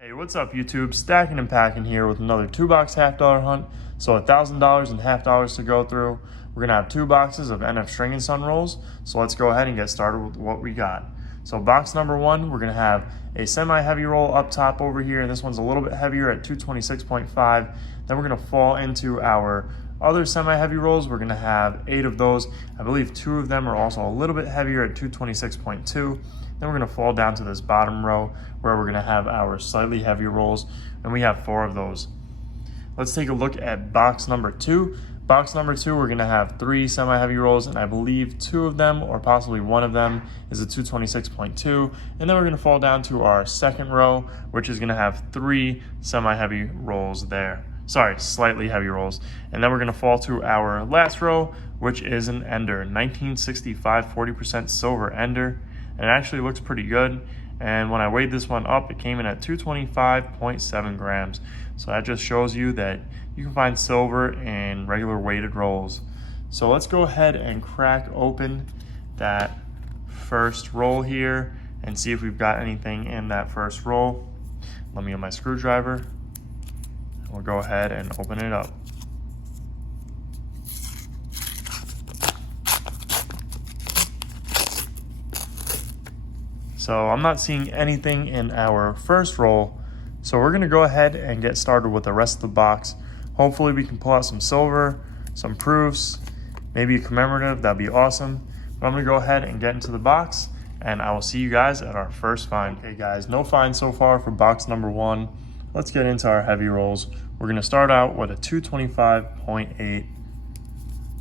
Hey, what's up YouTube? Stacking and Packing here with another 2-box $half hunt. So $1,000 and $half to go through. We're gonna have 2 boxes of NF String and Sun rolls. So let's go ahead and get started with what we got. So box number 1, we're gonna have a semi-heavy roll up top over here. This one's a little bit heavier at 226.5. Then we're gonna fall into our other semi-heavy rolls. We're gonna have 8 of those. I believe 2 of them are also a little bit heavier at 226.2. Then we're gonna fall down to this bottom row where we're gonna have our slightly heavier rolls, and we have 4 of those. Let's take a look at box number 2. Box number 2, we're gonna have 3 semi-heavy rolls, and I believe 2 of them, or possibly 1 of them, is a 226.2. And then we're gonna fall down to our second row, which is gonna have 3 semi-heavy rolls there. Sorry, slightly heavy rolls. And then we're gonna fall to our last row, which is an Ender, 1965 40% silver Ender. And it actually looks pretty good. And when I weighed this one up, it came in at 225.7 grams. So that just shows you that you can find silver in regular weighted rolls. So let's go ahead and crack open that first roll here and see if we've got anything in that first roll. Let me get my screwdriver. We'll go ahead and open it up. So I'm not seeing anything in our first roll. So we're gonna go ahead and get started with the rest of the box. Hopefully we can pull out some silver, some proofs, maybe a commemorative, that'd be awesome. But I'm gonna go ahead and get into the box, and I will see you guys at our first find. Okay guys, no find so far for box number 1. Let's get into our heavy rolls. We're gonna start out with a 225.8,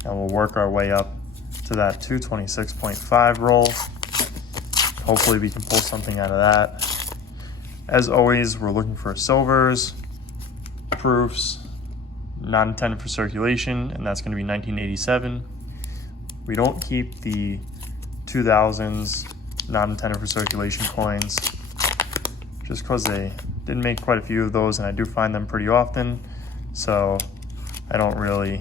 and we'll work our way up to that 226.5 roll. Hopefully we can pull something out of that. As always, we're looking for silvers, proofs, not intended for circulation, and that's gonna be 1987. We don't keep the 2000s not intended for circulation coins, just because they did make quite a few of those, and I do find them pretty often. So I don't really,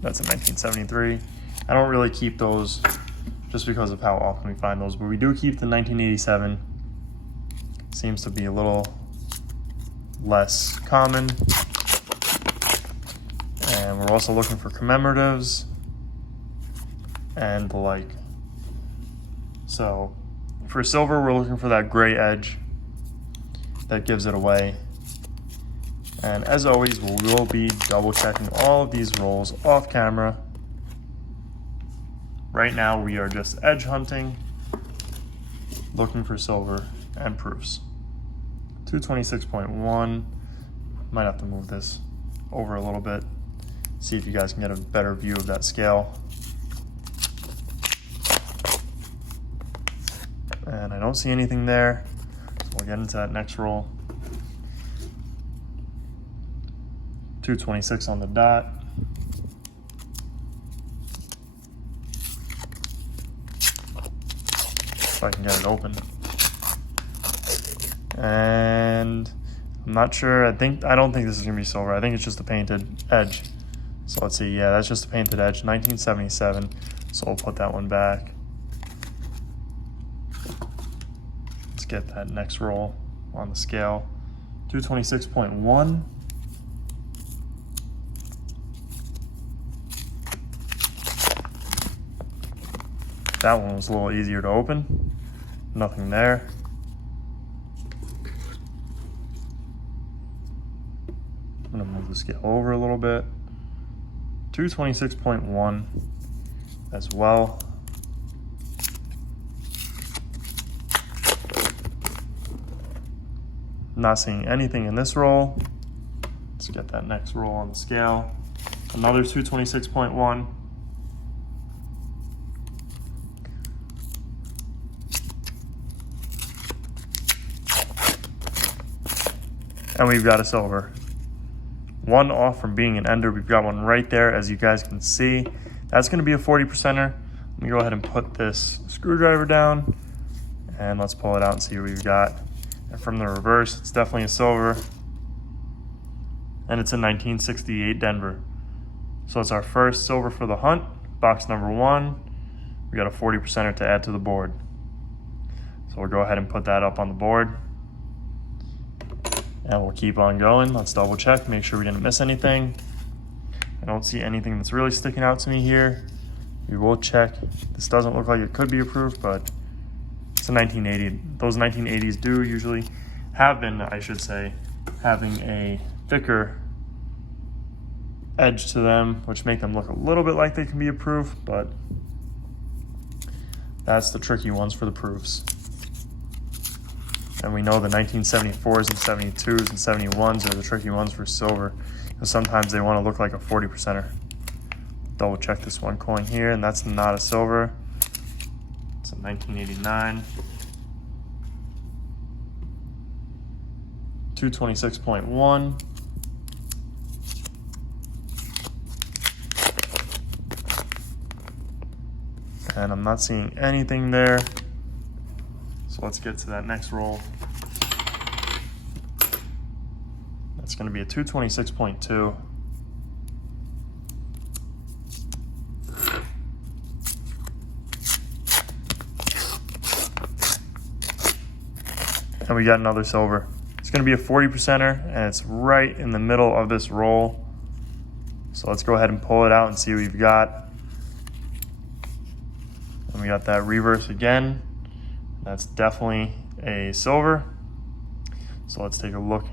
that's a 1973. I don't really keep those just because of how often we find those, but we do keep the 1987. Seems to be a little less common. And we're also looking for commemoratives and the like. So for silver, we're looking for that gray edge that gives it away. And as always, we will be double checking all of these rolls off camera. Right now, we are just edge hunting, looking for silver and proofs. 226.1, might have to move this over a little bit, see if you guys can get a better view of that scale. And I don't see anything there, so we'll get into that next roll. 226 on the dot. I can get it open. And I'm not sure, I don't think this is gonna be silver. I think it's just a painted edge. So let's see, yeah, that's just a painted edge, 1977. So we'll put that one back. Let's get that next roll on the scale. 226.1. That one was a little easier to open. Nothing there. I'm gonna move the scale over a little bit. 226.1 as well. Not seeing anything in this roll. Let's get that next roll on the scale. Another 226.1. And we've got a silver. One off from being an Ender. We've got one right there, as you guys can see. That's gonna be a 40%er. Let me go ahead and put this screwdriver down, and let's pull it out and see what we've got. And from the reverse, it's definitely a silver. And it's a 1968 Denver. So it's our first silver for the hunt. Box number 1. We got a 40%er to add to the board. So we'll go ahead and put that up on the board. And we'll keep on going. Let's double check, make sure we didn't miss anything. I don't see anything that's really sticking out to me here. We will check. This doesn't look like it could be approved, but it's a 1980. Those 1980s do usually have been, I should say, having a thicker edge to them, which make them look a little bit like they can be approved, but that's the tricky ones for the proofs. And we know the 1974s and 72s and 71s are the tricky ones for silver, because sometimes they want to look like a 40%er. Double check this one coin here, and that's not a silver. It's a 1989. 226.1. And I'm not seeing anything there. So let's get to that next roll. That's going to be a 226.2. And we got another silver. It's going to be a 40%er, and it's right in the middle of this roll. So let's go ahead and pull it out and see what we've got. And we got that reverse again. That's definitely a silver. So let's take a look.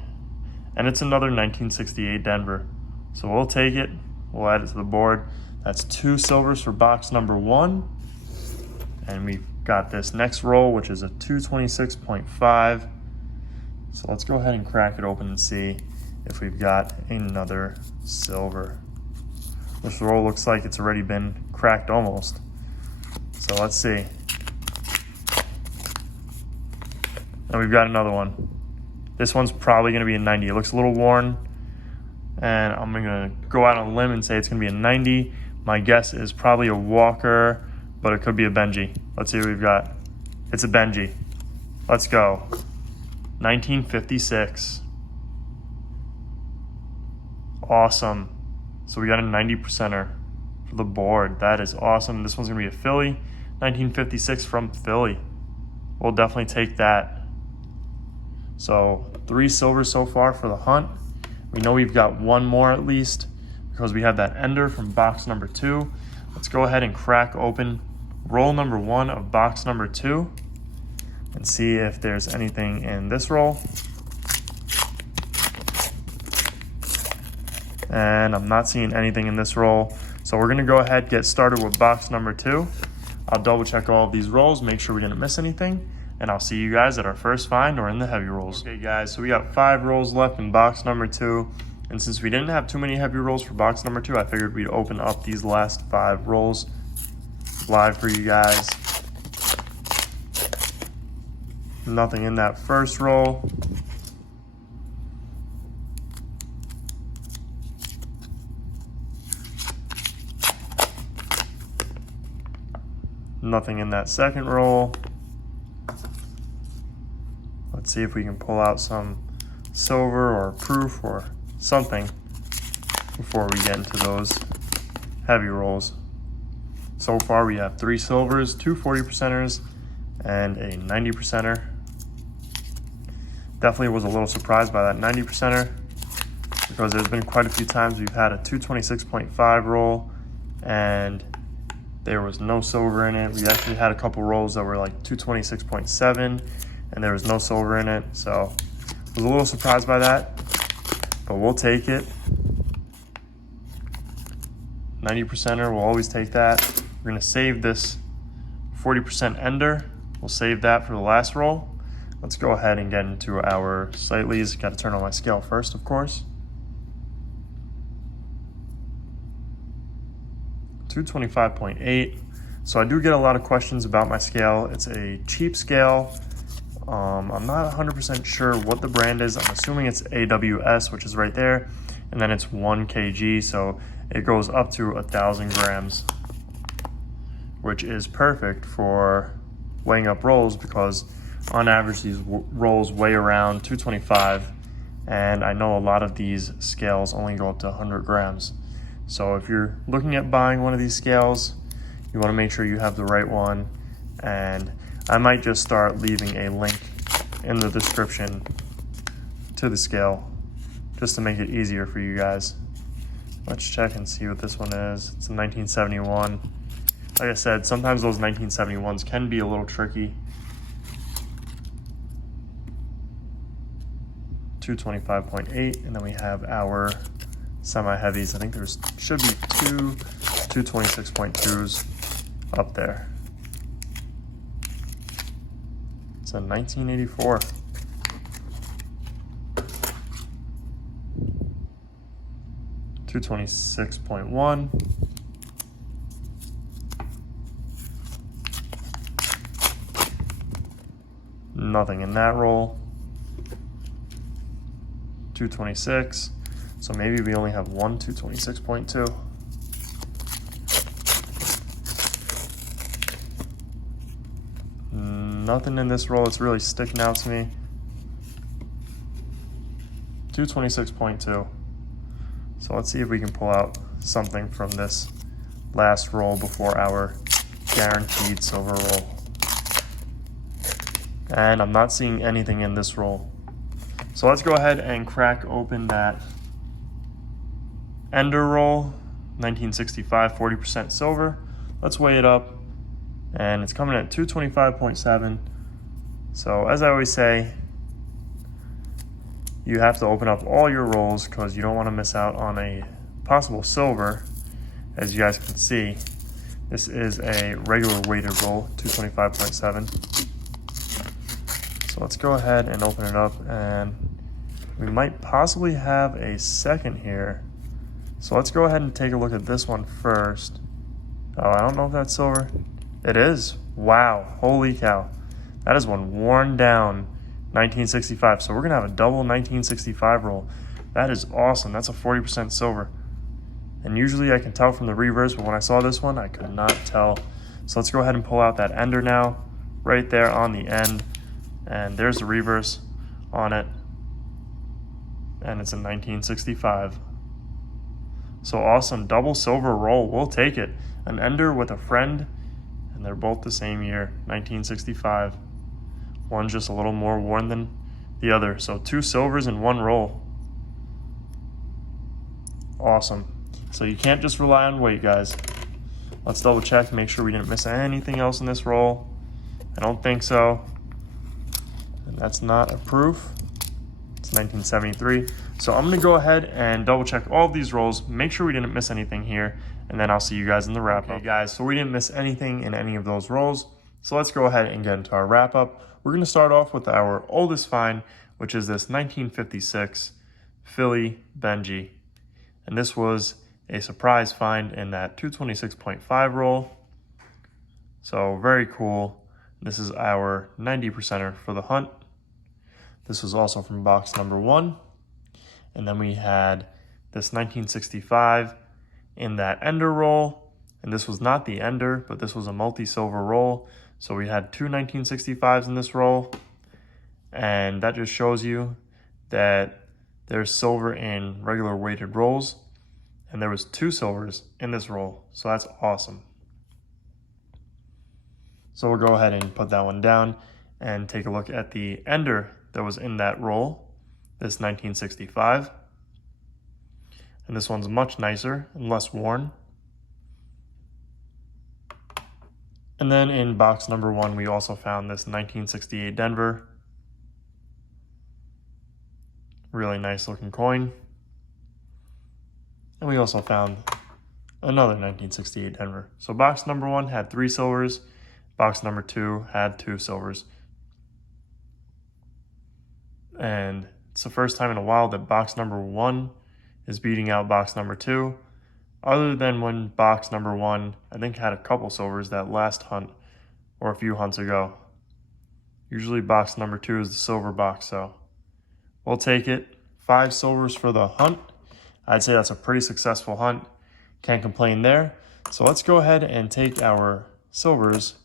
And it's another 1968 Denver. So we'll take it. We'll add it to the board. That's 2 silvers for box number 1. And we've got this next roll, which is a 226.5. So let's go ahead and crack it open and see if we've got another silver. This roll looks like it's already been cracked almost. So let's see. And we've got another one. This one's probably going to be a 90. It looks a little worn. And I'm going to go out on a limb and say it's going to be a 90. My guess is probably a Walker, but it could be a Benji. Let's see what we've got. It's a Benji. Let's go. 1956. Awesome. So we got a 90%er for the board. That is awesome. This one's going to be a Philly. 1956 from Philly. We'll definitely take that. So 3 silvers so far for the hunt. We know we've got one more at least because we have that ender from box number 2. Let's go ahead and crack open roll number 1 of box number 2 and see if there's anything in this roll. And I'm not seeing anything in this roll. So we're gonna go ahead and get started with box number 2. I'll double check all of these rolls, make sure we didn't miss anything, and I'll see you guys at our first find or in the heavy rolls. Okay guys, so we got 5 rolls left in box number 2. And since we didn't have too many heavy rolls for box number 2, I figured we'd open up these last 5 rolls live for you guys. Nothing in that first roll. Nothing in that second roll. Let's see if we can pull out some silver or proof or something before we get into those heavy rolls. So far we have 3 silvers, 2 40%ers, and a 90%er. Definitely was a little surprised by that 90%er because there's been quite a few times we've had a 226.5 roll and there was no silver in it. We actually had a couple rolls that were like 226.7 and there was no silver in it. So I was a little surprised by that, but we'll take it. 90%er, we'll always take that. We're gonna save this 40% ender. We'll save that for the last roll. Let's go ahead and get into our sightlies. Got to turn on my scale first, of course. 225.8. So I do get a lot of questions about my scale. It's a cheap scale. I'm not 100% sure what the brand is. I'm assuming it's AWS, which is right there. And then it's 1 kg, so it goes up to 1,000 grams, which is perfect for weighing up rolls because on average these rolls weigh around 225, and I know a lot of these scales only go up to 100 grams. So if you're looking at buying one of these scales, you want to make sure you have the right one, and I might just start leaving a link in the description to the scale just to make it easier for you guys. Let's check and see what this one is. It's a 1971. Like I said, sometimes those 1971s can be a little tricky. 225.8, and then we have our semi-heavies. I think there's should be two 226.2s up there. It's a 1984. $226.1. Nothing in that roll. 226. So maybe we only have one 226.2. Nothing in this roll that's really sticking out to me. 226.2. So let's see if we can pull out something from this last roll before our guaranteed silver roll. And I'm not seeing anything in this roll. So let's go ahead and crack open that Ender roll, 1965, 40% silver. Let's weigh it up, and it's coming at 225.7. So as I always say, you have to open up all your rolls because you don't want to miss out on a possible silver. As you guys can see, this is a regular weighted roll, 225.7. So let's go ahead and open it up, and we might possibly have a second here. So let's go ahead and take a look at this one first. Oh, I don't know if that's silver. It is. Wow, holy cow. That is one worn down 1965. So we're gonna have a double 1965 roll. That is awesome. That's a 40% silver. And usually I can tell from the reverse, but when I saw this one, I could not tell. So let's go ahead and pull out that Ender now, right there on the end. And there's the reverse on it. And it's a 1965. So awesome, double silver roll, we'll take it. An Ender with a friend, and they're both the same year, 1965. One's just a little more worn than the other. So 2 silvers in 1 roll. Awesome. So you can't just rely on weight, guys. Let's double check, make sure we didn't miss anything else in this roll. I don't think so. And that's not a proof. It's 1973. So I'm gonna go ahead and double check all of these rolls, make sure we didn't miss anything here, and then I'll see you guys in the wrap up. Okay guys, so we didn't miss anything in any of those rolls. So let's go ahead and get into our wrap up. We're gonna start off with our oldest find, which is this 1956 Philly Benji. And this was a surprise find in that 226.5 roll. So very cool. This is our 90%er for the hunt. This was also from box number 1. And then we had this 1965 in that Ender roll. And this was not the Ender, but this was a multi-silver roll. So we had 2 1965s in this roll. And that just shows you that there's silver in regular weighted rolls. And there was 2 silvers in this roll. So that's awesome. So we'll go ahead and put that one down and take a look at the Ender that was in that roll, this 1965. And this one's much nicer and less worn. And then in box number 1, we also found this 1968 Denver. Really nice looking coin. And we also found another 1968 Denver. So box number 1 had 3 silvers. Box number 2 had 2 silvers. And it's the first time in a while that box number 1 is beating out box number 2. Other than when box number 1, I think, had a couple silvers that last hunt or a few hunts ago. Usually box number 2 is the silver box, so we'll take it. 5 silvers for the hunt. I'd say that's a pretty successful hunt. Can't complain there. So let's go ahead and take our silvers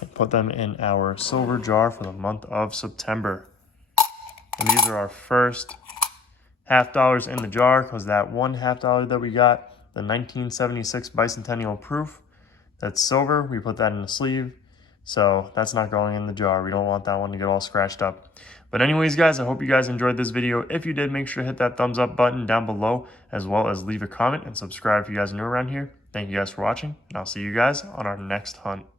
and put them in our silver jar for the month of September. And these are our first $50 in the jar, because that one $50 that we got, the 1976 Bicentennial Proof, that's silver. We put that in the sleeve. So that's not going in the jar. We don't want that one to get all scratched up. But anyways, guys, I hope you guys enjoyed this video. If you did, make sure to hit that thumbs up button down below, as well as leave a comment and subscribe if you guys are new around here. Thank you guys for watching, and I'll see you guys on our next hunt.